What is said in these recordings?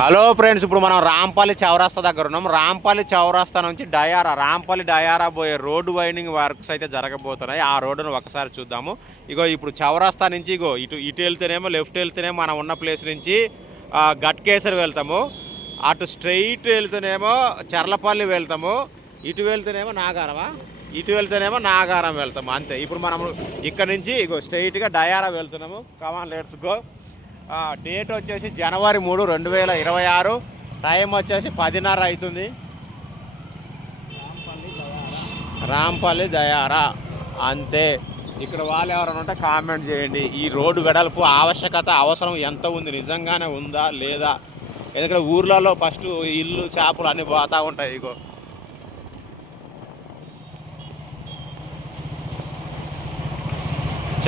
Hello friends, ఇప్పుడు మనం రాంపల్లి చౌరస్తా దగ్గర ఉన్నాం. రాంపల్లి చౌరస్తా నుంచి రాంపల్లి డయారా పోయే రోడ్డు వైండింగ్ వర్క్స్ అయితే జరగబోతున్నాయి. ఆ రోడ్డును ఒకసారి చూద్దాము. ఇగో ఇప్పుడు చౌరస్తా నుంచి ఇటు వెళ్తేనేమో లెఫ్ట్ వెళ్తేనేమో మనం ఉన్న ప్లేస్ నుంచి గట్కేసర్ వెళ్తాము. అటు స్ట్రైట్ వెళ్తేనేమో చర్లపల్లి వెళ్తాము. ఇటు వెళ్తేనేమో నాగారం వెళ్తాము. అంతే. ఇప్పుడు మనము ఇక్కడ నుంచి స్ట్రైట్గా డయారా వెళ్తున్నాము. కమాన్, లెట్స్ గో. డేట్ వచ్చేసి జనవరి 3, 2026. టైం వచ్చేసి 10:30 అవుతుంది. రాంపల్లి దయారా అంతే. ఇక్కడ వాళ్ళు ఎవరైనా ఉంటే కామెంట్ చేయండి. ఈ రోడ్డు వెడల్పు అవసరం ఎంత ఉంది, నిజంగానే ఉందా లేదా? ఎందుకంటే ఊర్లలో ఫస్ట్ ఇల్లు చేపలు అన్నీ పోతూ ఉంటాయి.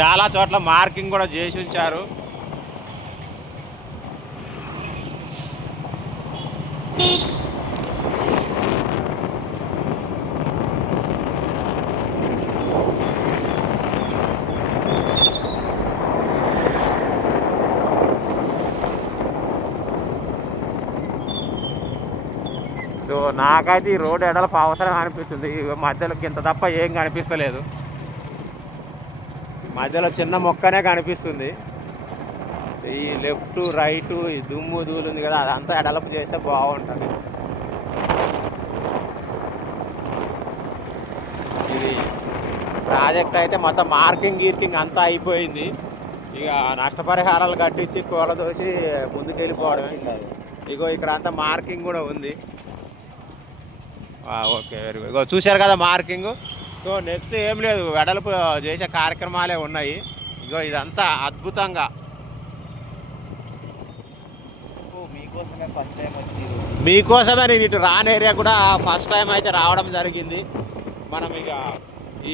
చాలా చోట్ల మార్కింగ్ కూడా చేసి ఉంచారు. నాకైతే ఈ రోడ్డు ఎడలపు అవసరం అనిపిస్తుంది. మధ్యలోకి ఇంత తప్ప ఏం కనిపిస్తలేదు. మధ్యలో చిన్న మొక్కనే కనిపిస్తుంది. ఈ లెఫ్ట్ రైటు ఈ దుమ్ము ధూళి ఉంది కదా, అదంతా ఎడలపు చేస్తే బాగుంటుంది. ఇది ప్రాజెక్ట్ అయితే మొత్తం మార్కింగ్ అంతా అయిపోయింది. ఇక నష్టపరిహారాలు కట్టించి కూలదోసి ముందుకు వెళ్ళిపోవడమే. ఇక్కడ అంతా మార్కింగ్ కూడా ఉంది. Okay, very good. చూశారు కదా మార్కింగ్. సో నెక్స్ట్ ఏం లేదు, వెడల్పు చేసే కార్యక్రమాలే ఉన్నాయి. ఇదంతా అద్భుతంగా మీకోసమే నేను ఇటు రాని ఏరియా కూడా ఫస్ట్ టైం అయితే రావడం జరిగింది. మనం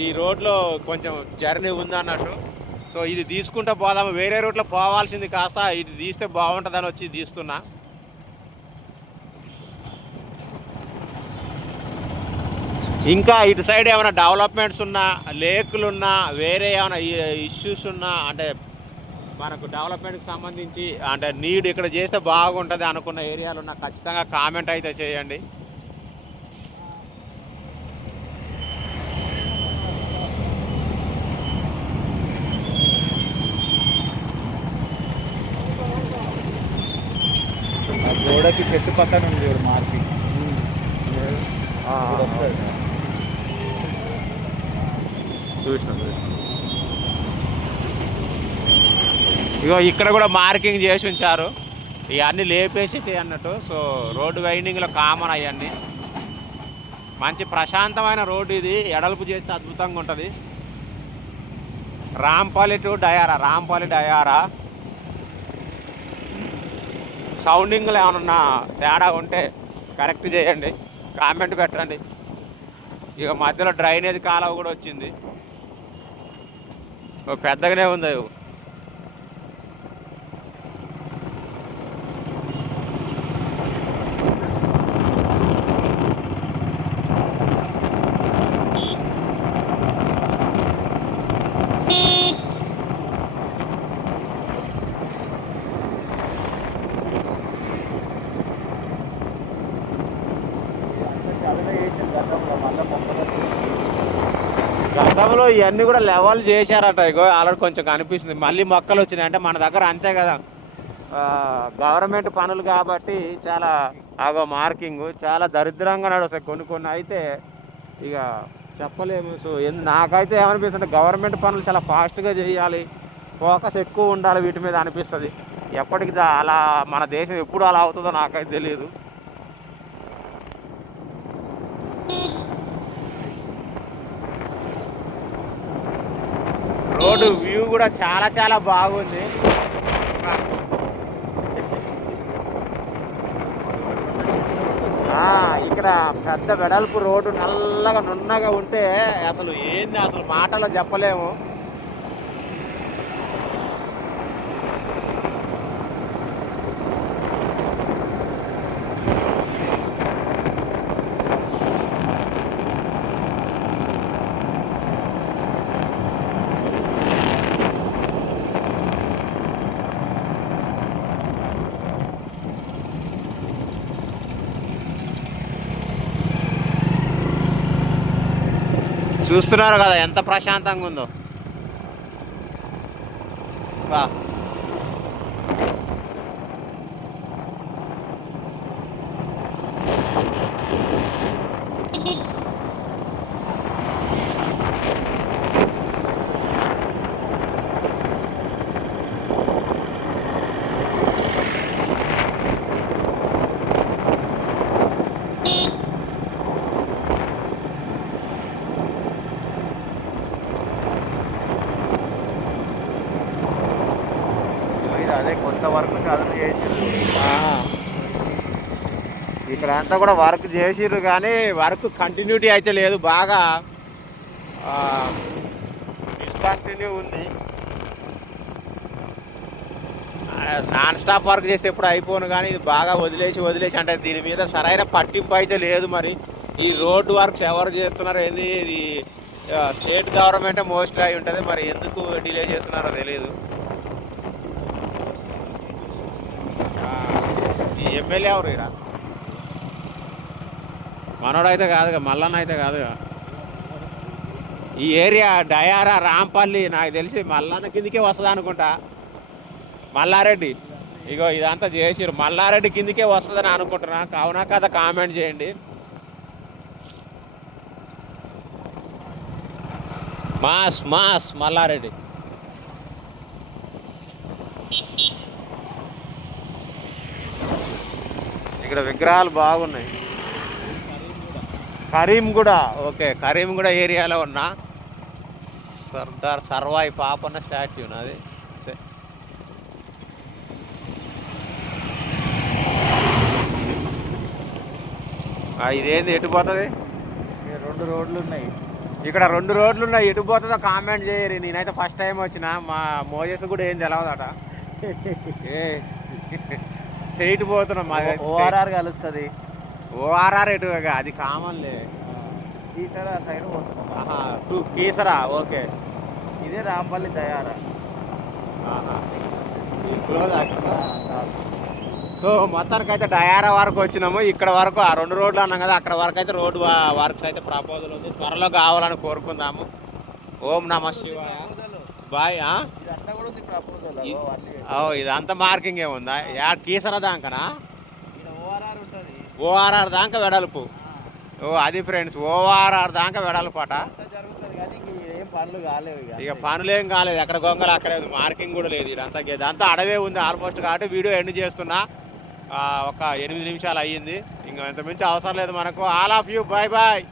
ఈ రోడ్లో కొంచెం జర్నీ ఉందన్నట్టు. సో ఇది తీసుకుంటూ పోదాము. వేరే రూట్లో పోవాల్సింది కాస్త ఇది తీస్తే బాగుంటుందని వచ్చి తీస్తున్నా. ఇంకా ఇటు సైడ్ ఏమైనా డెవలప్మెంట్స్ ఉన్నా, లేకులున్నా, వేరే ఏమైనా ఇష్యూస్ ఉన్నా, అంటే మనకు డెవలప్మెంట్కి సంబంధించి అంటే నీడ్ ఇక్కడ చేస్తే బాగుంటుంది అనుకున్న ఏరియాలు ఉన్నా ఖచ్చితంగా కామెంట్ అయితే చేయండి. గోడకి చెట్టు పక్కన ఉంది మార్కింగ్. ఇక్కడ కూడా మార్కింగ్ చేసి ఉంచారు. ఇవన్నీ లేపేసి అన్నట్టు. సో రోడ్డు వైండింగ్లో కామన్ అవన్నీ. మంచి ప్రశాంతమైన రోడ్డు ఇది. ఎడల్పు చేస్తే అద్భుతంగా ఉంటుంది. రాంపల్లి టు డయారా. సౌండింగ్లో ఏమన్నా తేడా ఉంటే కరెక్ట్ చేయండి, కామెంట్ పెట్టండి. మధ్యలో డ్రైనేజ్ కాలువ కూడా వచ్చింది. పెద్దగానే ఉంది. గతంలో ఇవన్నీ కూడా లెవెల్ చేశారట. ఆల్రెడీ కొంచెం కనిపిస్తుంది. మళ్ళీ మొక్కలు వచ్చినాయి. అంటే మన దగ్గర అంతే కదా, గవర్నమెంట్ పనులు కాబట్టి చాలా మార్కింగ్ చాలా దరిద్రంగా నడుస్తాయి. కొన్ని అయితే చెప్పలేము. సో నాకైతే ఏమనిపిస్తుంది, గవర్నమెంట్ పనులు చాలా ఫాస్ట్గా చేయాలి, ఫోకస్ ఎక్కువ ఉండాలి వీటి మీద అనిపిస్తుంది. ఎప్పటికి అలా మన దేశం ఎప్పుడు అలా అవుతుందో నాకైతే తెలియదు. రోడ్డు వ్యూ కూడా చాలా బాగుంది. ఇక్కడ పెద్ద వెడల్పు రోడ్డు నల్లగా నున్నగా ఉంటే అసలు మాటలో చెప్పలేము. చూస్తున్నారు కదా ఎంత ప్రశాంతంగా ఉందో. బా అదే కొత్త వర్క్ చదువు చేసిండు. ఇక్కడ అంతా కూడా వర్క్ చేసిర్రు కానీ వర్క్ కంటిన్యూటీ అయితే లేదు, బాగా డిస్కంటిన్యూ ఉంది. నాన్ స్టాప్ వర్క్ చేస్తే ఎప్పుడు అయిపోను, కానీ ఇది బాగా వదిలేసి అంటే దీని మీద సరైన పట్టింపు అయితే లేదు. మరి ఈ రోడ్డు వర్క్స్ ఎవరు చేస్తున్నారో ఏంది, ఇది స్టేట్ గవర్నమెంటే మోస్ట్లీ అయి ఉంటుంది. మరి ఎందుకు డిలే చేస్తున్నారో తెలియదు. ఈ ఎమ్మెల్యే ఎవరు ఇక్కడ? మనోడైతే కాదుగా, మల్లన్న అయితే కాదుగా. ఈ ఏరియా డయారా రాంపల్లి నాకు తెలిసి మల్లన్న కిందికే వస్తుంది అనుకుంటా. మల్లారెడ్డి ఇగో ఇదంతా చేసిరు, మల్లారెడ్డి కిందికే వస్తుందని అనుకుంటున్నా. కావునా కదా కామెంట్ చేయండి. Mass mass Mallareddy. ఇక్కడ విగ్రహాలు బాగున్నాయి. కరీంగూడ, ఓకే, కరీంగూడ ఏరియాలో ఉన్న సర్దార్ సర్వాయి పాపన్న స్టాట్యూ నాది. ఇదేంది ఎటు పోతుంది? 2 రోడ్లు ఉన్నాయి ఇక్కడ, 2 రోడ్లు ఉన్నాయి. ఎటు పోతుందో కామెంట్ చేయరు. నేనైతే ఫస్ట్ టైం వచ్చిన, మా మోజెస్ కూడా ఏం తెలవదట. స్ట్రైట్ పోతున్నాం. మా ఓఆర్ఆర్ కలుస్తుంది. ఓఆర్ఆర్ ఎటు, అది కామన్లే. కీసరా సైడ్ పోతున్నాం. కీసరా, ఓకే. ఇదే రాంపల్లి దయారా. సో మొత్తానికి అయితే డయారా వరకు వచ్చినాము. ఇక్కడ వరకు ఆ 2 రోడ్లు అన్నాం కదా, అక్కడ వరకు అయితే రోడ్డు వర్క్స్ అయితే ప్రపోజల్ ఉంది. త్వరలో కావాలని కోరుకుందాము. ఓం నమ శివాయ. బాయ్. ఇదంతా మార్కింగ్ ఏముందా? కీసరా దాకనా? ఓఆర్ఆర్ దాకా వెడల్పు. అది ఫ్రెండ్స్, ఓఆర్ఆర్ దాకా వెడల్పు అట. పనులు కాలేవు, ఇక పనులు ఏం కాలేదు. ఎక్కడ గొంగలు అక్కడే ఉంది, మార్కింగ్ కూడా లేదు. ఇదంతా అడవే ఉంది ఆల్మోస్ట్. కాబట్టి వీడియో ఎండ్ చేస్తున్నా. ఒక 8 నిమిషాలు అయ్యింది. ఇంకా ఇంత మించి అవసరం లేదు మనకు. All of you, bye bye.